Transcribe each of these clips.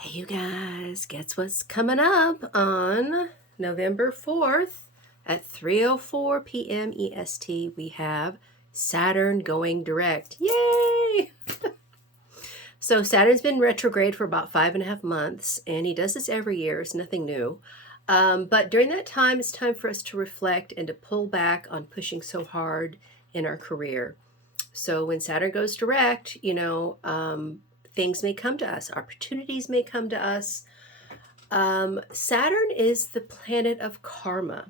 Hey, you guys, guess what's coming up on November 4th at 3:04 p.m. EST? We have Saturn going direct. Yay! So Saturn's been retrograde for about 5.5 months, and he does this every year. It's nothing new. But during that time, it's time for us to reflect and to pull back on pushing so hard in our career. So when Saturn goes direct, things may come to us, opportunities may come to us. Saturn is the planet of karma.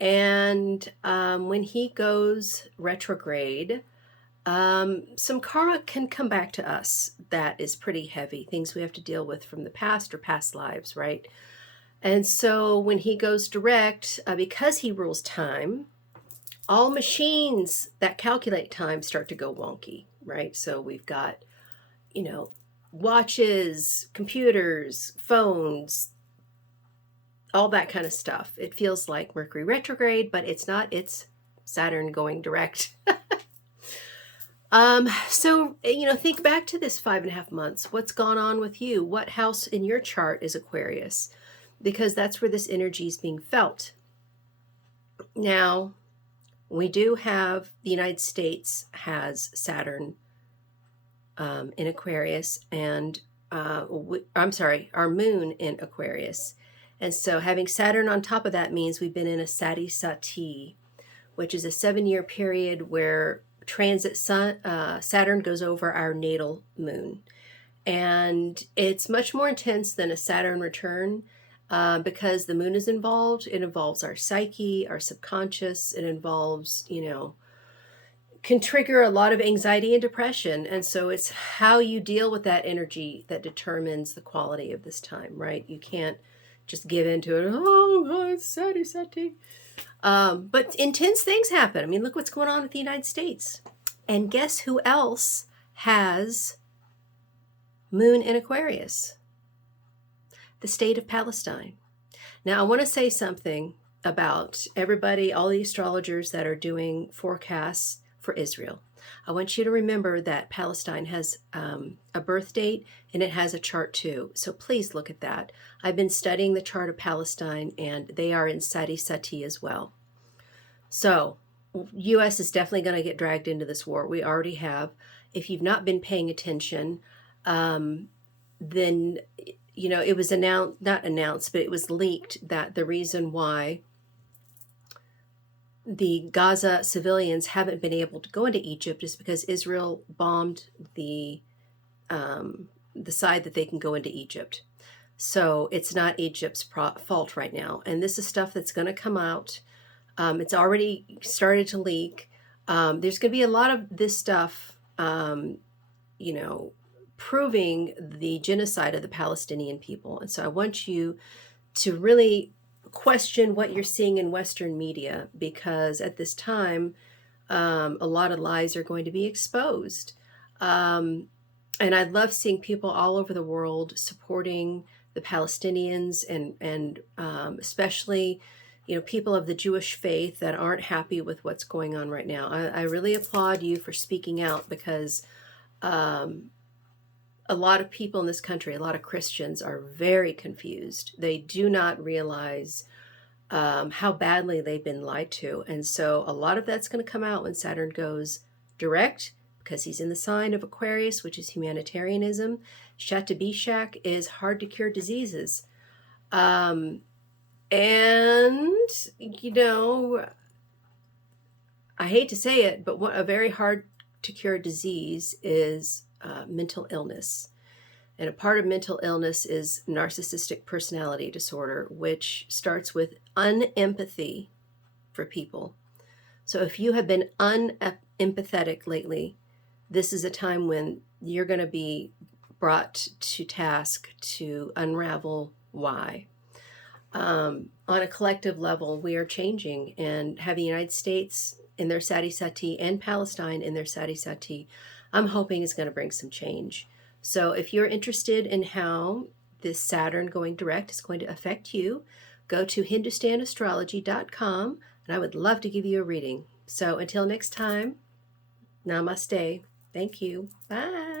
And when he goes retrograde, some karma can come back to us that is pretty heavy, things we have to deal with from the past or past lives, right? And so when he goes direct, because he rules time, all machines that calculate time start to go wonky, right? So we've got, watches, computers, phones, all that kind of stuff. It feels like Mercury retrograde, but it's not. It's Saturn going direct. So, think back to this 5.5 months. What's gone on with you? What house in your chart is Aquarius? Because that's where this energy is being felt. Now, we do have the United States has Saturn in Aquarius, and our moon in Aquarius. And so having Saturn on top of that means we've been in a Sati, which is a 7-year period where Saturn goes over our natal moon. And it's much more intense than a Saturn return because the moon is involved. It involves our psyche, our subconscious. It involves, can trigger a lot of anxiety and depression. And so it's how you deal with that energy that determines the quality of this time, right? You can't just give into it. Oh, it's Sati. But intense things happen. I mean, look what's going on with the United States. And guess who else has moon in Aquarius? The state of Palestine. Now, I want to say something about everybody, all the astrologers that are doing forecasts for Israel. I want you to remember that Palestine has a birth date and it has a chart too. So please look at that. I've been studying the chart of Palestine and they are in Sati as well. So U.S. is definitely going to get dragged into this war. We already have. If you've not been paying attention, then it was not announced, but it was leaked that the reason why the Gaza civilians haven't been able to go into Egypt is because Israel bombed the side that they can go into Egypt. So it's not Egypt's fault right now. And this is stuff that's going to come out. It's already started to leak. There's going to be a lot of this stuff, proving the genocide of the Palestinian people. And so I want you to really question what you're seeing in Western media, because at this time, a lot of lies are going to be exposed. And I love seeing people all over the world supporting the Palestinians and especially, people of the Jewish faith that aren't happy with what's going on right now. I really applaud you for speaking out because a lot of people in this country, a lot of Christians are very confused. They do not realize how badly they've been lied to. And so a lot of that's going to come out when Saturn goes direct because he's in the sign of Aquarius, which is humanitarianism. Shatabishak is hard to cure diseases. And, I hate to say it, but a very hard to cure disease is mental illness. And a part of mental illness is narcissistic personality disorder, which starts with unempathy for people. So if you have been unempathetic lately, this is a time when you're going to be brought to task to unravel why. On a collective level, we are changing and have the United States in their Sati and Palestine in their Sati, I'm hoping is going to bring some change. So if you're interested in how this Saturn going direct is going to affect you, go to hindustanastrology.com and I would love to give you a reading. So until next time, namaste. Thank you. Bye.